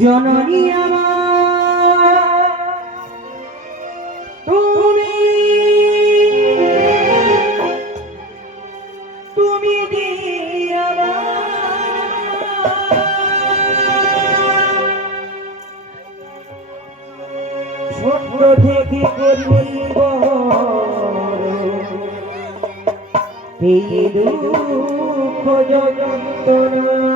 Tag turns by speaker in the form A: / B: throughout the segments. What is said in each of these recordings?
A: জননী আমার। তুমি তুমি ছোট থেকে করিব এই দুঃখ যন্ত্রণা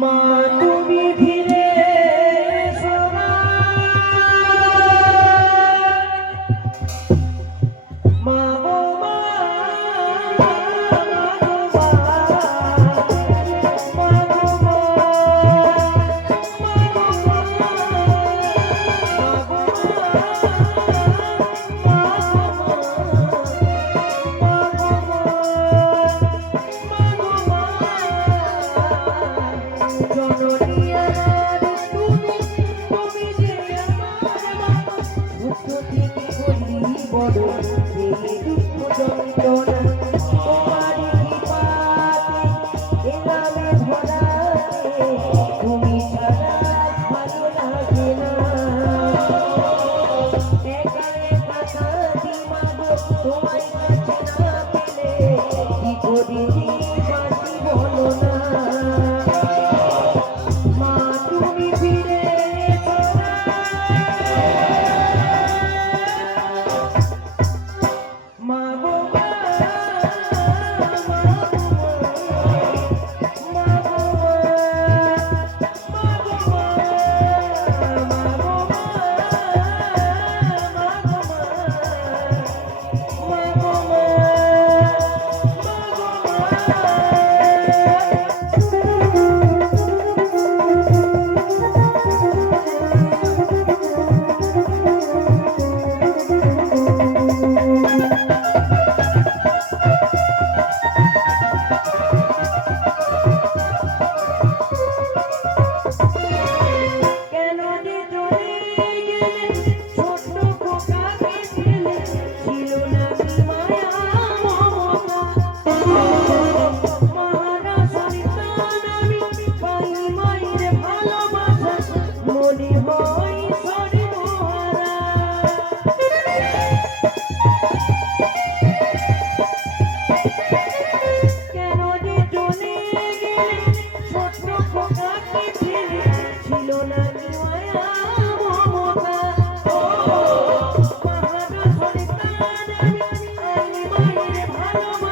A: মা Come on.